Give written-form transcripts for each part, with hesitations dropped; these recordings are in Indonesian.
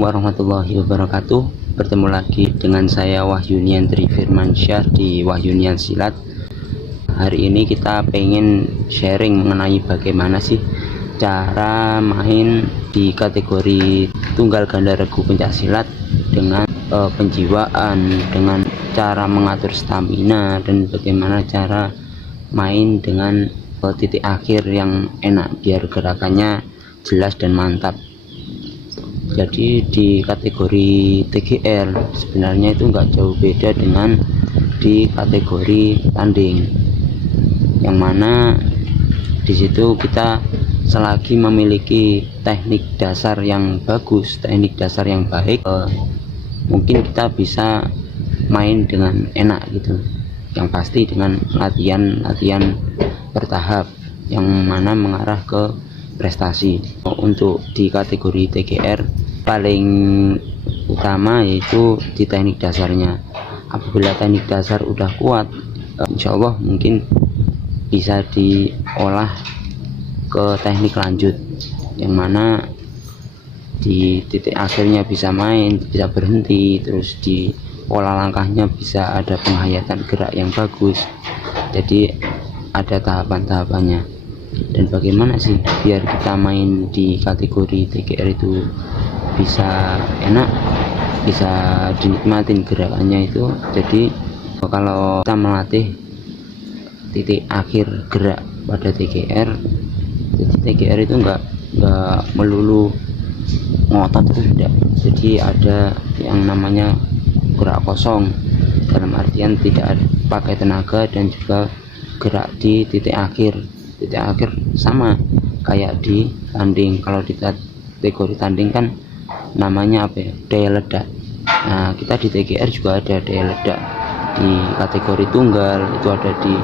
Assalamualaikum warahmatullahi wabarakatuh. Bertemu lagi dengan saya Wahyunian Firmansyah di Wahyunian Silat. Hari ini kita pengen sharing mengenai bagaimana sih cara main di kategori tunggal ganda regu pencak silat dengan penjiwaan, dengan cara mengatur stamina, dan bagaimana cara main dengan titik akhir yang enak biar gerakannya jelas dan mantap. Jadi di kategori TGR sebenarnya itu enggak jauh beda dengan di kategori tanding, yang mana di situ kita selagi memiliki teknik dasar yang bagus, teknik dasar yang baik, mungkin kita bisa main dengan enak gitu. Yang pasti dengan latihan bertahap yang mana mengarah ke prestasi. Untuk di kategori TGR paling utama yaitu di teknik dasarnya. Apabila teknik dasar udah kuat, insya Allah mungkin bisa diolah ke teknik lanjut, yang mana di titik akhirnya bisa main, bisa berhenti, terus di pola langkahnya bisa ada penghayatan gerak yang bagus. Jadi ada tahapan-tahapannya. Dan bagaimana sih biar kita main di kategori TGR itu bisa enak, bisa dinikmatin gerakannya itu. Jadi kalau kita melatih titik akhir gerak pada TGR, jadi TGR itu enggak melulu ngotot terus, enggak. Jadi ada yang namanya gerak kosong, dalam artian tidak pakai tenaga, dan juga gerak di titik akhir sama kayak di tanding. Kalau di kategori tanding kan namanya apa ya, daya ledak. Nah, kita di TGR juga ada daya ledak. Di kategori tunggal itu ada di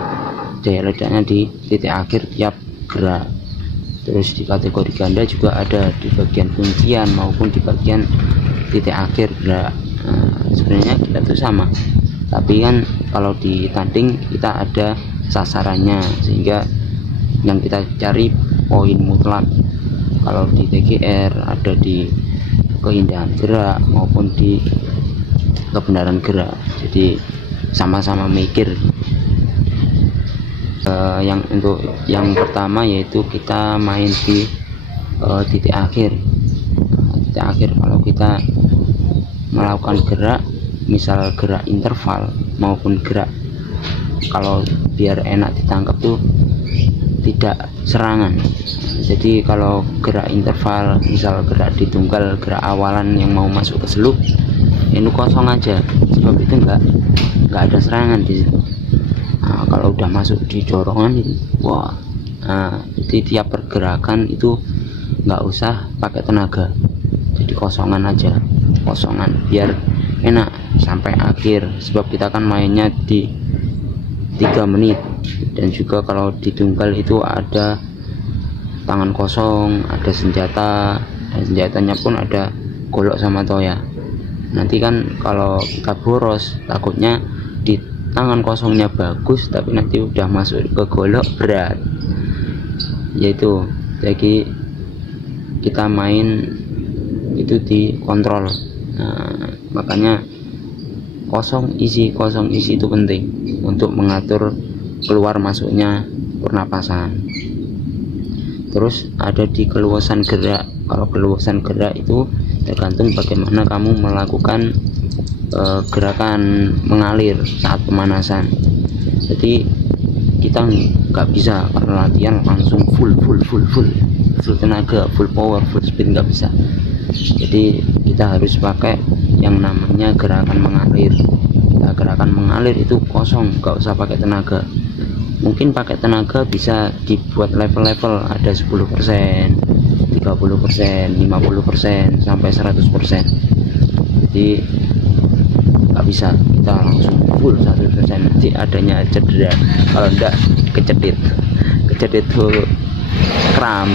daya ledaknya di titik akhir tiap gerak. Terus di kategori ganda juga ada di bagian kuncian maupun di bagian titik akhir gerak. Sebenarnya kita tuh sama, tapi kan kalau di tanding kita ada sasarannya, sehingga yang kita cari poin mutlak. Kalau di TGR ada di keindahan gerak maupun di kebenaran gerak, jadi sama-sama mikir. Untuk yang pertama yaitu kita main di titik akhir. Titik akhir kalau kita melakukan gerak, misal gerak interval maupun gerak, kalau biar enak ditangkap tuh tidak serangan. Jadi kalau gerak interval, misal gerak di tunggal, gerak awalan yang mau masuk ke seluk, ini kosong aja, sebab itu enggak ada serangan di situ. Nah, kalau udah masuk di dorongan itu, wah, jadi tiap pergerakan itu nggak usah pakai tenaga, jadi kosongan aja, kosongan biar enak sampai akhir. Sebab kita kan mainnya di 3 menit, dan juga kalau di tunggal itu ada tangan kosong, ada senjata, dan senjatanya pun ada golok sama toya. Nanti kan kalau kita boros, takutnya di tangan kosongnya bagus tapi nanti udah masuk ke golok berat, yaitu jadi kita main itu dikontrol. Nah, makanya kosong isi itu penting untuk mengatur keluar masuknya pernapasan. Terus ada di keluasan gerak. Kalau keluasan gerak itu tergantung bagaimana kamu melakukan gerakan mengalir saat pemanasan. Jadi kita nggak bisa karena latihan langsung full tenaga, full power, full speed, nggak bisa. Jadi kita harus pakai yang namanya gerakan mengalir. Gerakan mengalir itu kosong, nggak usah pakai tenaga. Mungkin pakai tenaga bisa dibuat level-level, ada 10%, 30%, 50%, sampai 100%. Jadi nggak bisa kita langsung full 100%, nanti adanya cedera. Kalau enggak kecedit tuh kram,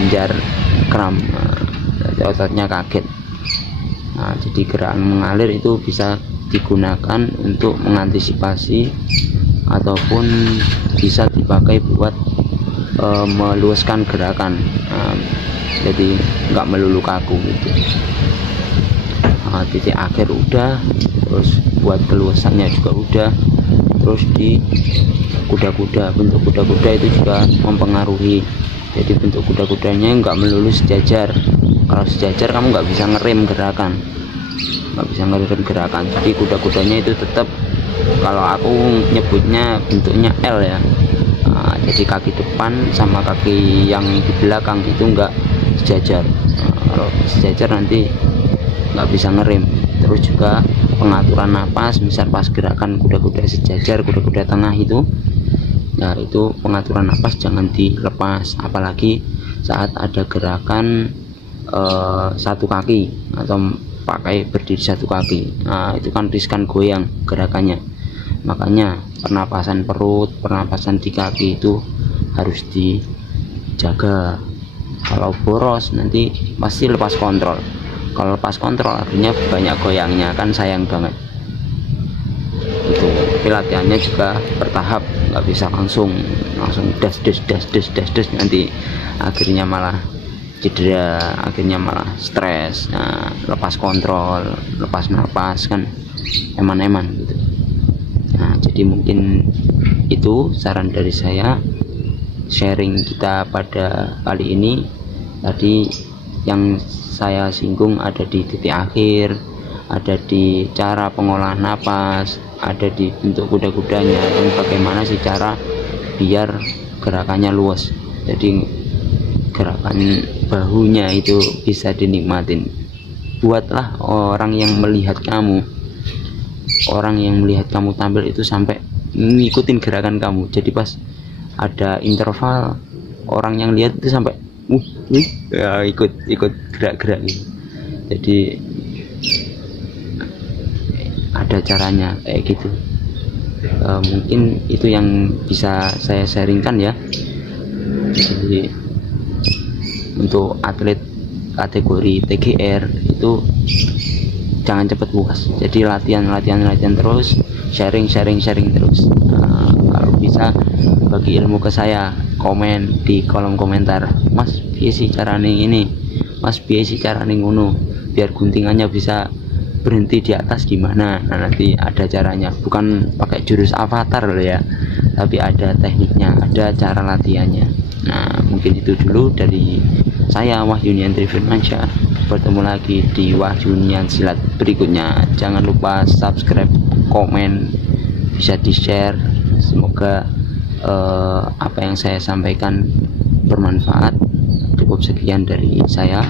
ototnya kaget. Nah, jadi gerakan mengalir itu bisa digunakan untuk mengantisipasi ataupun bisa dipakai buat meluaskan gerakan. Jadi nggak melulu kaku gitu. titik akhir udah, terus buat keluasannya juga udah, terus di kuda-kuda, bentuk kuda-kuda itu juga mempengaruhi. Jadi bentuk kuda-kudanya nggak melulu sejajar. Kalau sejajar kamu nggak bisa ngerem gerakan, jadi kuda-kudanya itu tetap, kalau aku nyebutnya bentuknya L ya. Jadi kaki depan sama kaki yang di belakang itu nggak sejajar. Kalau sejajar nanti nggak bisa ngerem. Terus juga pengaturan napas, misal pas gerakan kuda-kuda sejajar, kuda-kuda tengah itu, nah itu pengaturan napas jangan dilepas, apalagi saat ada gerakan satu kaki atau pakai berdiri satu kaki. Nah itu kan riskan goyang gerakannya, makanya pernapasan perut, pernapasan di kaki itu harus dijaga. Kalau boros nanti pasti lepas kontrol. Kalau lepas kontrol artinya banyak goyangnya, kan sayang banget itu. Tapi latihannya juga bertahap, nggak bisa langsung das nanti akhirnya malah cedera, akhirnya malah stres. Nah, lepas kontrol, lepas napas kan eman-eman gitu. Nah jadi mungkin itu saran dari saya, sharing kita pada kali ini. Tadi yang saya singgung ada di titik akhir, ada di cara pengolahan napas, ada di bentuk kuda-kudanya, dan bagaimana sih cara biar gerakannya luas, jadi gerakan bahunya itu bisa dinikmatin. Buatlah orang yang melihat kamu tampil itu sampai ngikutin gerakan kamu. Jadi pas ada interval, orang yang lihat itu sampai ya, ikut gerak-gerak gitu. Jadi ada caranya kayak gitu. Mungkin itu yang bisa saya sharingkan ya. Jadi untuk atlet kategori TGR itu jangan cepat puas, jadi latihan terus, sharing terus. Kalau bisa bagi ilmu ke saya, komen di kolom komentar, Mas piye sih carane ini, Mas piye sih carane ngono, biar guntingannya bisa berhenti di atas gimana. Nah nanti ada caranya, bukan pakai jurus avatar loh ya, tapi ada tekniknya, ada cara latihannya. Nah mungkin itu dulu dari saya, Wahyunian Trifirmansyah. Bertemu lagi di Wahyunian Silat berikutnya. Jangan lupa subscribe, komen, bisa di share. Semoga apa yang saya sampaikan bermanfaat. Cukup sekian dari saya.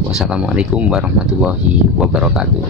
Wassalamualaikum warahmatullahi wabarakatuh.